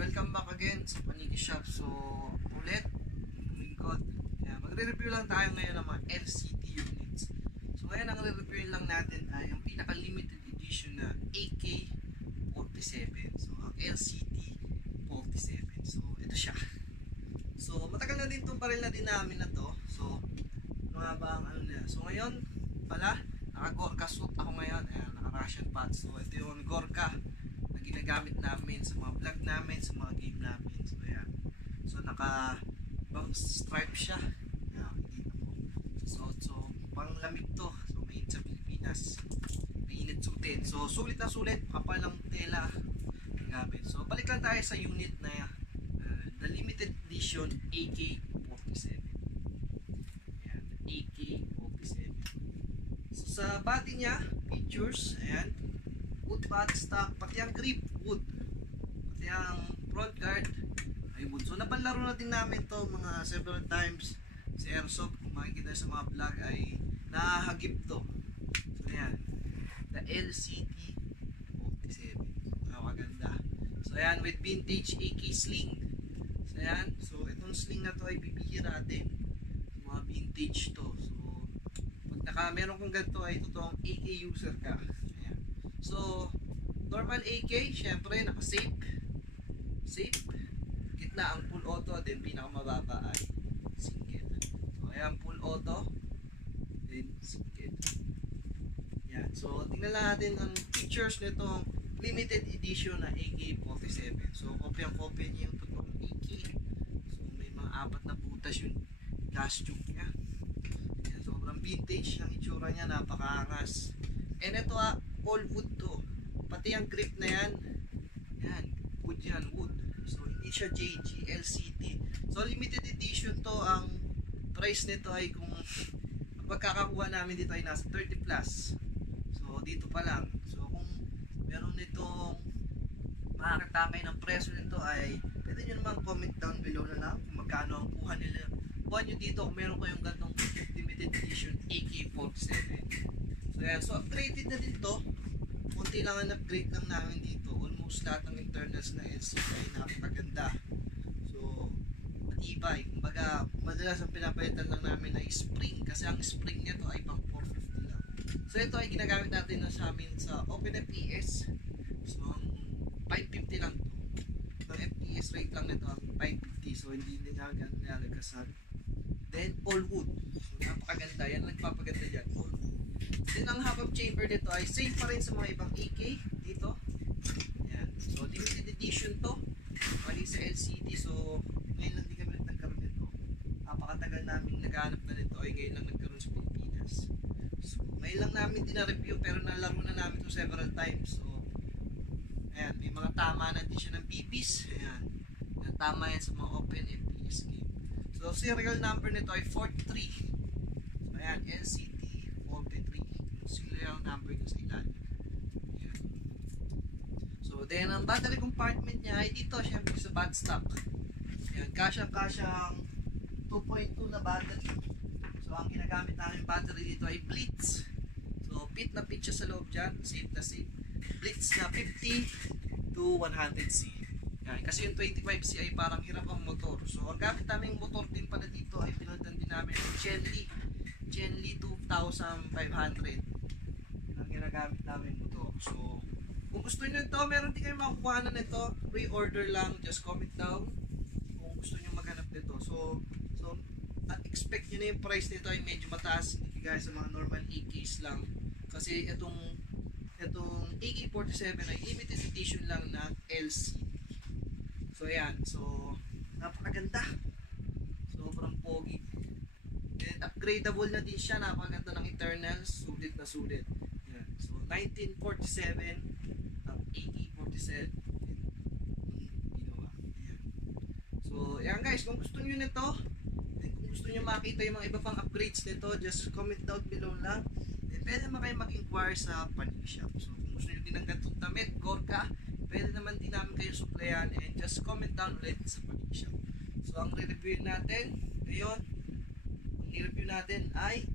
welcome back again sa Paniki Shop. So, ulit, lingkod. Magre-review lang tayo ngayon ng mga LCT units. So, ngayon ang re-reviewin lang natin ay ang pinaka-limited edition na AK-47. So, ang LCT-47. So, ito siya. So, matagal na din itong baril na din namin na to. So, mga ba ang ano niya. So, ngayon pala, naka-Gorka suit ako ngayon. Ayan, naka-Russian pants. So, ito yung Gorka na ginagamit namin sa mga vlog namin, sa mga game namin. So, ayan. So, naka-bang stripe siya. Ayan, dito po. So, pang-lamig to. So, mainit sa Pilipinas. Mainit sutin. So, sulit na sulit. Kapal ng tela gamit. So, balik lang tayo sa unit na the limited edition AK-47. Ayan, AK-47. So, sa body niya, features, ayan, wood pad stock, pati ang grip, wood. Pati ang front guard, ay wood. So, napanlaro na din namin to mga several times sa Airsoft. Kung makikita sa mga vlog ay nakahagip to. So, ayan, the LCT-47. Nakakaganda. So, ayan, with vintage AK sling. So, ayan. So, itong sling na to ay bibihira din. Mga vintage to. So, pag meron kong ganito ay totoong AK user ka. Ayan. So, normal AK, syempre, naka-safe. Safe. Gitna ang full auto, then pinakamababa ay single. So, ayan, full auto, then single. Ayan. So, tingnan natin ang features nitong limited edition na AK-47. So, kopya-kopya niya yung totoong AK. So, may mga 4 na butas yung gas tube niya. Ayan, sobrang vintage ang itsura niya, napakaangas. And ito all wood to. Pati ang grip na yan, yan, wood yan, wood. So, hindi siya JG, LCT. So, limited edition to. Ang price nito ay kung pagkakakuha namin dito ay nasa 30 plus. So, dito pa lang. So, kung meron nitong makakatangay ng presyo nito ay pwede nyo naman comment down below na lang kung magkano ang kuha nila. Kuha nyo dito kung meron kayong gantong limited edition AK-47. So, yan. So, upgraded na din to. Kunti lang ang upgrade lang namin dito. Almost lahat ng internals na LCT ay napakaganda. So, matibay. Kumbaga, madalas ang pinapalitan lang namin ay spring. Kasi ang spring nito ay pang 450 lang. So, ito ay ginagamit natin na sa amin sa OpenFPS. So, ang 550 lang to. Ang FPS rate lang nito ang 550. So, hindi nga ganun nilalagasan. Then, all wood. So, napakaganda. Yan ang nagpapaganda dyan. All wood. Then, ang half-up chamber nito ay same pa rin sa mga ibang AK dito. Ayan. So, limited edition to. Mali sa LCT. So, ngayon lang di kami nagkaroon nito. Napakatagal namin naghanap na nito ay ngayon lang nagkaroon sa Pilipinas. So, ngayon lang namin din na-review pero nalaro na namin ito several times. So, ayan. May mga tama na din siya ng BBs. Ayan. Tama yan sa mga open FPS game. So, serial number nito ay 43. So, ayan, LCT-43. Yung serial number nyo sa ilalim. Ayan. So, then, ang battery compartment niya ay dito, syempre, sa bad stock. Ayan, kasyang 2.2 na battery. So, ang ginagamit namin battery dito ay Blitz. So, pit na pit siya sa loob dyan. Safe na safe. Blitz na 50 to 100C. Yan, kasi yung 25C ay parang hirap ang motor. So, ang gamit namin motor din pala dito ay pinuntan din namin yung Chenli 2500. Yan ang ginagamit namin motor. So, kung gusto nyo ito, meron din kayo makukuha na nito. Pre-order lang, just comment down kung gusto nyo maghanap nito. So expect nyo na yung price nito ay medyo mataas. Hindi guys sa mga normal AKs lang. Kasi itong AK-47 ay limited edition lang na LCT. So, ayan. So, napakaganda. Sobrang pogi. And upgradable na din siya. Napakaganda ng internals. Sulit na sulit. Ayan. So, 1947 ang AK-47 ginawa. Ayan. So, ayan guys. Kung gusto nyo nito, and kung gusto nyo makita yung mga iba pang upgrades nito, just comment down below lang. And pwede naman kayo mag-inquire sa Paniki Shop. So, kung gusto nyo din ng gantong damit, Gorka, pwede naman din namin kayo supplyan and just comment down ulit sa Paniki Shop. So, ang re-review natin ngayon, ang re-review natin ay